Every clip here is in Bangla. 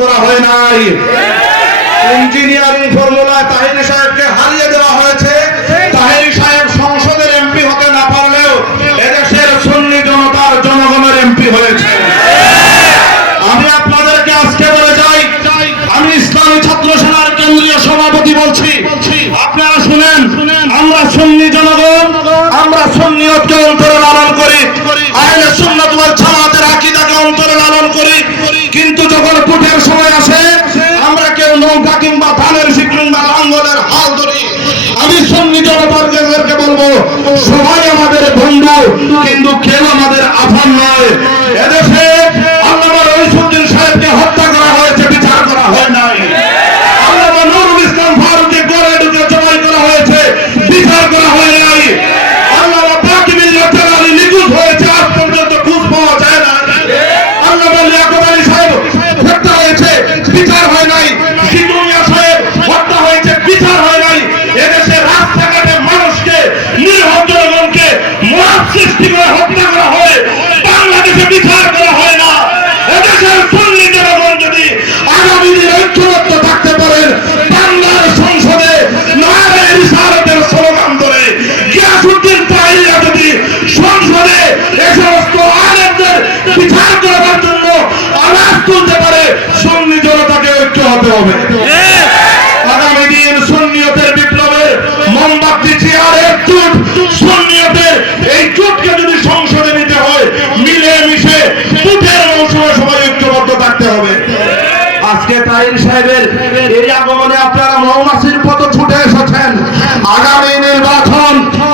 করা হয় নাই। ইঞ্জিনিয়ারিং ফর্মুলায় তাহিরি সাহেবকে হারিয়ে দেওয়া হয়েছে। তাহিরি সাহেব সংসদের এমপি হতে না পারলেও এদেশের সুন্নি জনতার জনগণের এমপি হয়েছে। আমি আপনাদেরকে আজকে বলে যাই, আমি ইসলামী ছাত্র সেনার কেন্দ্রীয় সভাপতি বলছি, আপনারা শুনেন, আমরা সুন্নি জনগণ, আমরা সুন্নিয়তকে অন্তরে লালন করি, আহলে সুন্নাত ওয়াল জামাতের আকীদাকে অন্তরে লালন করি। কিন্তু যখন ভোটের সময় আসে আমরা কেউ নৌকা কিংবা ধানের শীষ কিংবা লাঙ্গলের হাল ধরি। আমি সুন্নি জনতাকে বলবো, সবাই আমাদের বন্ধু, কিন্তু কেউ আমাদের আপন নয়। এদেশে আল্লামা রইসুদ্দিন সাহেবকে হত্যা করা হয়েছে, বিচার করা হয় নাই। আল্লামা নুরুল ইসলাম ফারুককে গড়ে ঢুকে জবাই করা হয়েছে, বিচার করা হয় নাই। আল্লামা বাকি মিল্লাত আলী নিখোঁজ হয়েছে, আজ পর্যন্ত খোঁজ পাওয়া যায় না। আল্লামা লিয়াকত আলী সাহেব হত্যা হয়েছে, বিচার হয় নাই। জিতুমিয়া সাহেব হত্যা হয়েছে, বিচার হয় নাই। এদেশে রাস্তাঘাটে মানুষকে, নিরীহ জনগণকে মত সৃষ্টি করে হত্যা করা হয়, বাংলাদেশে বিচার করা হয় না। এদেশের সুন্নি জনগণ যদি আগামী দিনে ঐক্যবদ্ধ থাকতে পারেন, বাংলার সংসদে নারে রিসালাতের স্লোগান ধরে গিয়াসউদ্দিন তাহিরিরা যদি সংসদে এই সমস্ত আলেমদের বিচার করার জন্য আওয়াজ তুলতে পারে, সুন্নি জনতাকে ঐক্য হতে হবে। আগামী দিন সুন্নিয়তের বিপ্লবের মোমবাতি চেয়ারের জোট, সুন্নিয়তের এই জোটকে যদি সংসদে নিতে হয়, মিলে মিশে ভোটের মৌসুমে সবাই ঐক্যবদ্ধ থাকতে হবে। আজকে তাহির সাহেবের এই আগমনে আপনারা মৌমাছির মতো ছুটে এসেছেন। আগামী নির্বাচন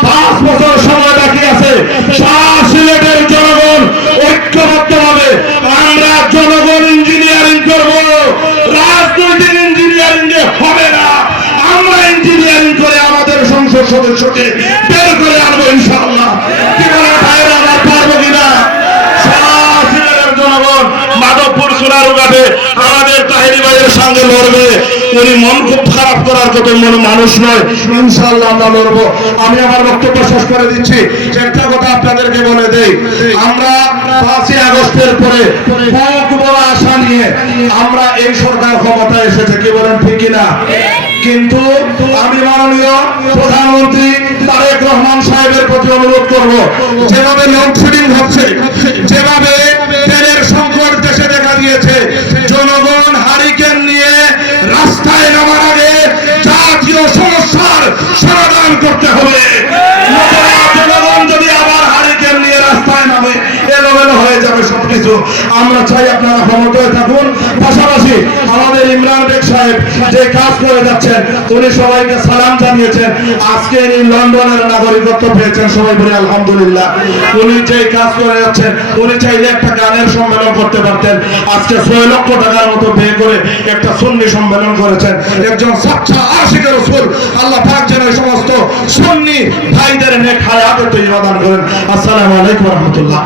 5 বছর সময় বাকি আছে। সারা সিলেটের জনগণ ঐক্যবদ্ধ হবে। আমরা জনগণ ইঞ্জিনিয়ারিং করব, রাজনৈতিক ইঞ্জিনিয়ারিং হবে না। আমরা ইঞ্জিনিয়ারিং করে আমাদের সংসদ সদস্যকে বের করে আনবো ইনশাআল্লাহ। কি বলে ভাইরা, আমরা পারবো কিনা? সারা সিলেটের জনগণ মাধবপুর সোনারুঘাটে আমাদের তাহিরি ভাইয়ের সঙ্গে লড়বে। উনি মন খুব খারাপ করার কত মানুষ নয়, ইনশাআল্লাহ আমরা লড়বো। আমি আমার বক্তব্য শেষ করে দিচ্ছি। একটা কথা আপনাদেরকে বলে দেই, আমরা 5ই আগস্টের পরে খুব বড় আশা নিয়ে আমরা এই সরকার ক্ষমতায় এসেছে, কি বলেন ঠিক কিনা? কিন্তু আমি মাননীয় প্রধানমন্ত্রী তারেক রহমান সাহেবের প্রতি অনুরোধ করব, যেভাবে লোডশেডিং হচ্ছে, যেভাবে তেলের সংকট দেশে দেখা দিয়েছে, জনগণ হারিকেন নিয়ে রাস্তায় নামার আগে জাতীয় সমস্যার সমাধান করতে হবে। জনগণ যদি আবার হারিকেন নিয়ে রাস্তায় নামে, এলোমেলো হয়ে যাবে সবকিছু। আমরা চাই আপনারা ক্ষমতায় থাকুন। পাশাপাশি আমাদের ইমরান বেগ সাহেব যে কাজ করে যাচ্ছেন, উনি সবাইকে সালাম জানিয়েছেন। আজকে ইনি লন্ডনের নাগরিকত্ব পেয়েছেন, সবাই বলে আলহামদুলিল্লাহ। উনি যে কাজ করে যাচ্ছেন, উনি চাইলে একটা গানের সম্মেলন করতে পারতেন। আজকে 6 লক্ষ টাকার মতো ব্যয় করে একটা সুন্নি সম্মেলন করেছেন। একজন সাচ্চা আশিকের রাসূল, আল্লাহ পাক যেন এই সমস্ত সুন্নি ভাইদের নেক হায়াতে তৈরি দান করেন। আসসালামু আলাইকুম ওয়া রাহমাতুল্লাহ।